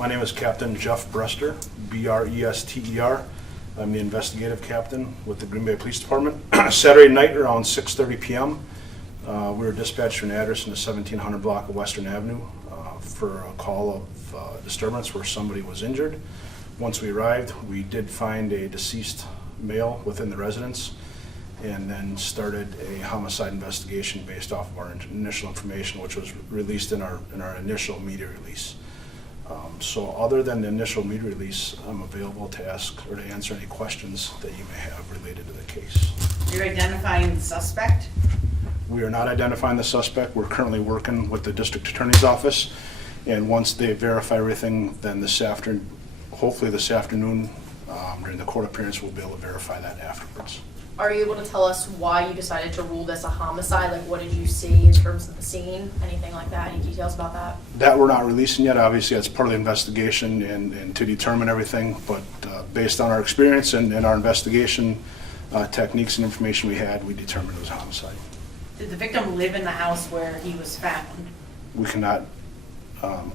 My name is Captain Jeff Brester, B-R-E-S-T-E-R. I'm the investigative captain with the Greenbay Police Department. Saturday night around 6:30 p.m., we were dispatched to an address in the 1700 block of Western Avenue for a call of disturbance where somebody was injured. Once we arrived, we did find a deceased male within the residence and then started a homicide investigation based off of our initial information, which was released in our initial media release. So other than the initial media release, I'm available to ask or to answer any questions that you may have related to the case. You're identifying the suspect? We are not identifying the suspect. We're currently working with the district attorney's office, and once they verify everything, then hopefully this afternoon, during the court appearance, we'll be able to verify that afterwards. Are you able to tell us why you decided to rule this a homicide? Like, what did you see in terms of the scene? Anything like that? Any details about that? That we're not releasing yet. Obviously, that's part of the investigation and to determine everything, but based on our experience and our investigation techniques and information we had, we determined it was a homicide. Did the victim live in the house where he was found? We cannot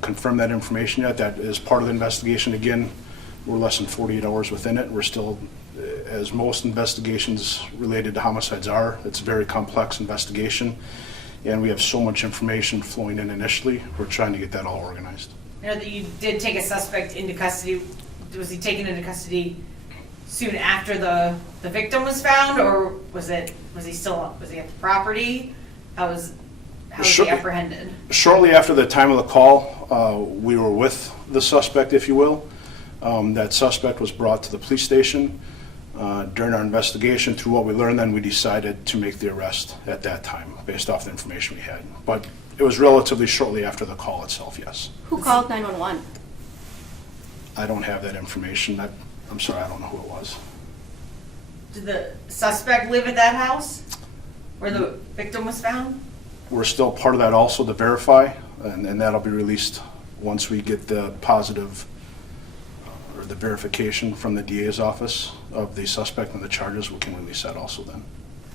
confirm that information yet. That is part of the investigation. Again, we're less than 48 hours within it. We're still, as most investigations related to homicides are, it's a very complex investigation, and we have so much information flowing in initially. We're trying to get that all organized. You know that you did take a suspect into custody. Was he taken into custody soon after the victim was found, or was he at the property? How was he apprehended? Shortly after the time of the call, we were with the suspect, if you will. That suspect was brought to the police station. During our investigation, through what we learned, then we decided to make the arrest at that time, based off the information we had. But it was relatively shortly after the call itself, yes. Who called 911? I don't have that information. I'm sorry, I don't know who it was. Did the suspect live at that house where the victim was found? We're still part of that also to verify, and that'll be released once we get the positive or the verification from the DA's office of the suspect and the charges. We can release that also then.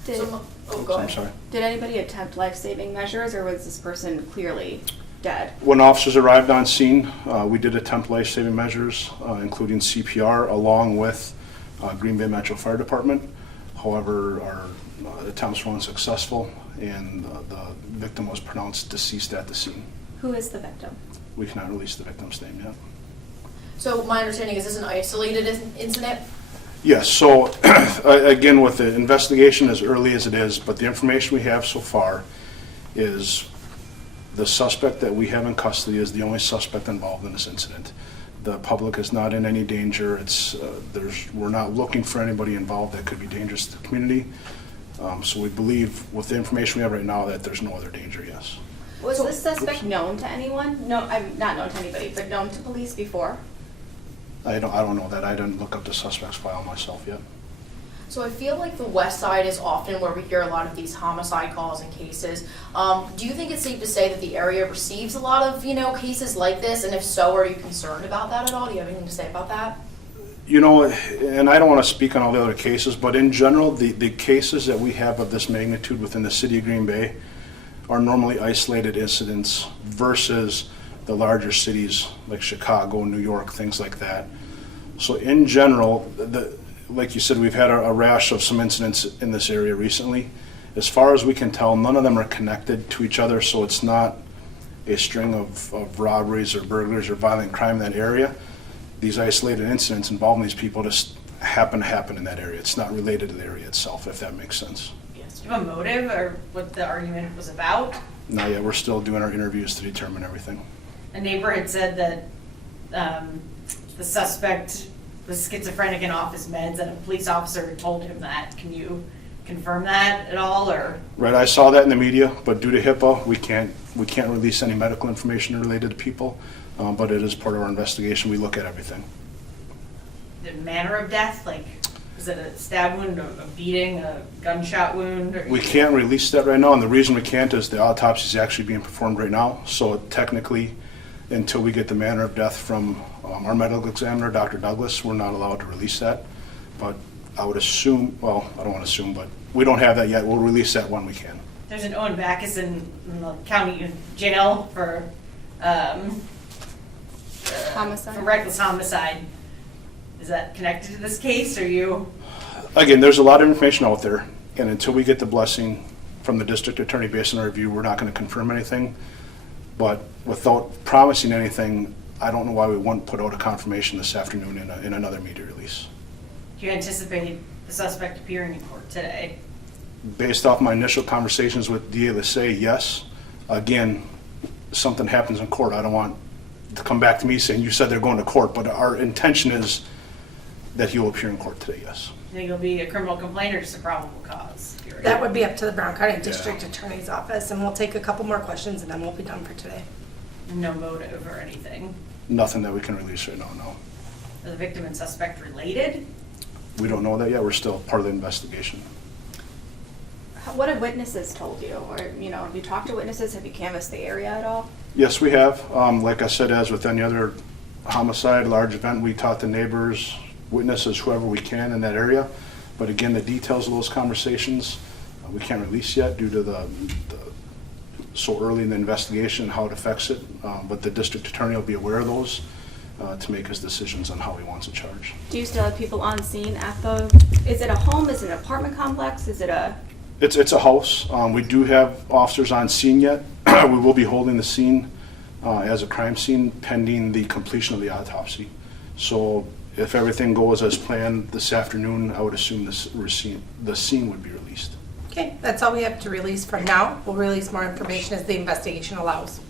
Go ahead. I'm sorry. Did anybody attempt life-saving measures, or was this person clearly dead? When officers arrived on scene, we did attempt life-saving measures, including CPR, along with Greenbay Metro Fire Department. However, our attempts were unsuccessful, and the victim was pronounced deceased at the scene. Who is the victim? We cannot release the victim's name yet. So my understanding is this an isolated incident? Yes, so again, with the investigation as early as it is, but the information we have so far is the suspect that we have in custody is the only suspect involved in this incident. The public is not in any danger. We're not looking for anybody involved that could be dangerous to the community. So we believe, with the information we have right now, that there's no other danger, yes. Was this suspect known to anyone? No, I'm not known to anybody, but known to police before? I don't know that. I didn't look up the suspect's file myself yet. So I feel like the west side is often where we hear a lot of these homicide calls and cases. Do you think it's safe to say that the area receives a lot of, cases like this? And if so, are you concerned about that at all? Do you have anything to say about that? And I don't want to speak on all the other cases, but in general, the cases that we have of this magnitude within the city of Green Bay are normally isolated incidents versus the larger cities like Chicago, New York, things like that. So in general, like you said, we've had a rash of some incidents in this area recently. As far as we can tell, none of them are connected to each other, so it's not a string of robberies or burglaries or violent crime in that area. These isolated incidents involving these people just happen to happen in that area. It's not related to the area itself, if that makes sense. Yes. Do you have a motive or what the argument was about? Not yet. We're still doing our interviews to determine everything. A neighbor had said that the suspect was schizophrenic and off his meds, and a police officer told him that. Can you confirm that at all, or? Right, I saw that in the media, but due to HIPAA, we can't release any medical information related to people. But it is part of our investigation. We look at everything. The manner of death, like, is it a stab wound, a beating, a gunshot wound? Or we can't release that right now, and the reason we can't is the autopsy is actually being performed right now. So technically, until we get the manner of death from our medical examiner, Dr. Douglas, we're not allowed to release that. But I would assume, well, I don't want to assume, but we don't have that yet. We'll release that when we can. There's an Owen Backus in the county jail for Homicide. for reckless homicide. Is that connected to this case, or you? Again, there's a lot of information out there, and until we get the blessing from the district attorney based on our review, we're not going to confirm anything. But without promising anything, I don't know why we wouldn't put out a confirmation this afternoon in another media release. Do you anticipate the suspect appearing in court today? Based off my initial conversations with DA Lissay, yes. Again, something happens in court, I don't want to come back to me saying, you said they're going to court, but our intention is that he will appear in court today, yes. Think it'll be a criminal complaint or just a probable cause? hearing? That would be up to the Brown County District Attorney's Office, and we'll take a couple more questions and then we'll be done for today. No motive or anything? Nothing that we can release right now, no. Are the victim and suspect related? We don't know that yet, we're still part of the investigation. What have witnesses told you? Or, have you talked to witnesses? Have you canvassed the area at all? Yes, we have. Like I said, as with any other homicide, large event, we talk to neighbors, witnesses, whoever we can in that area. But again, the details of those conversations, we can't release yet due to the so early in the investigation and how it affects it. But the district attorney will be aware of those to make his decisions on how he wants to charge. Do you still have people on scene at is it a home? Is it an apartment complex? Is it a? It's a house. We do have officers on scene yet. We will be holding the scene as a crime scene pending the completion of the autopsy. So if everything goes as planned this afternoon, I would assume the scene would be released. Okay, that's all we have to release for now. We'll release more information as the investigation allows.